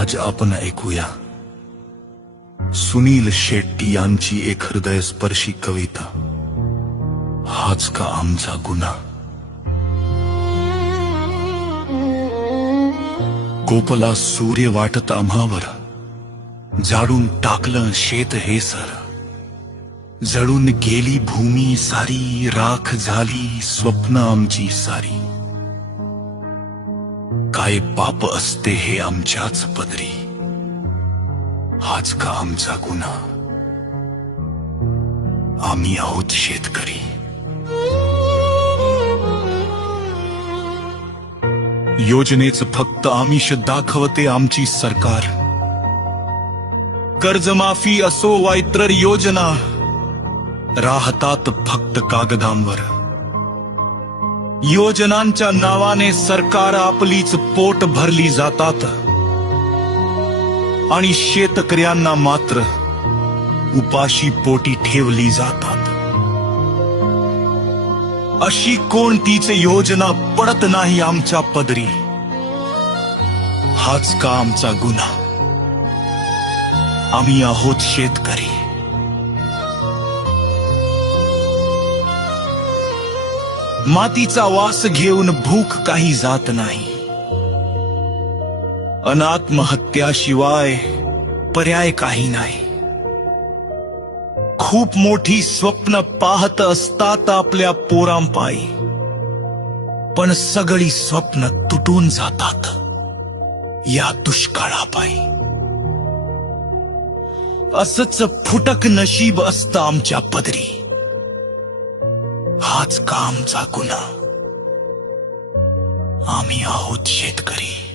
आज आपण ऐकूया सुनील शेट्टी यांची एक हृदयस्पर्शी कविता, हाच का आमचा गुन्हा. कोपला सूर्य वाटत आम्हावर, जाळून टाकलं शेत हे सर. जळून गेली भूमी सारी, राख झाली स्वप्न आमची सारी. काय पाप असते हे आमच्याच पदरी, हाच का आमचा गुन्हा. आम्ही आहोत शेतकरी. योजनेच फक्त आमिष दाखवते आमची सरकार. कर्जमाफी असो वा इतर योजना, राहतात फक्त कागदांवर. योजनांच्या नावाने सरकार आपलीच पोट भरली जातात आणि शेतकऱ्यांना मात्र उपाशी पोटी ठेवली जातात. अशी कोणतीच योजना पडत नाही आमच्या पदरी, हाच का आमचा गुन्हा. आम्ही आहोत शेतकरी. मातीचा वास घेऊन भूक काही जात नाही. अनात्महत्याशिवाय पर्याय काही नाही. खूप मोठी स्वप्न पाहत असतात आपल्या पोरांपायी, पण सगळी स्वप्न तुटून जातात या दुष्काळापायी. असंच फुटक नशीब असतं आमच्या पदरी, हाच का आमचा गुन्हा. आम्ही आहोत शेतकरी.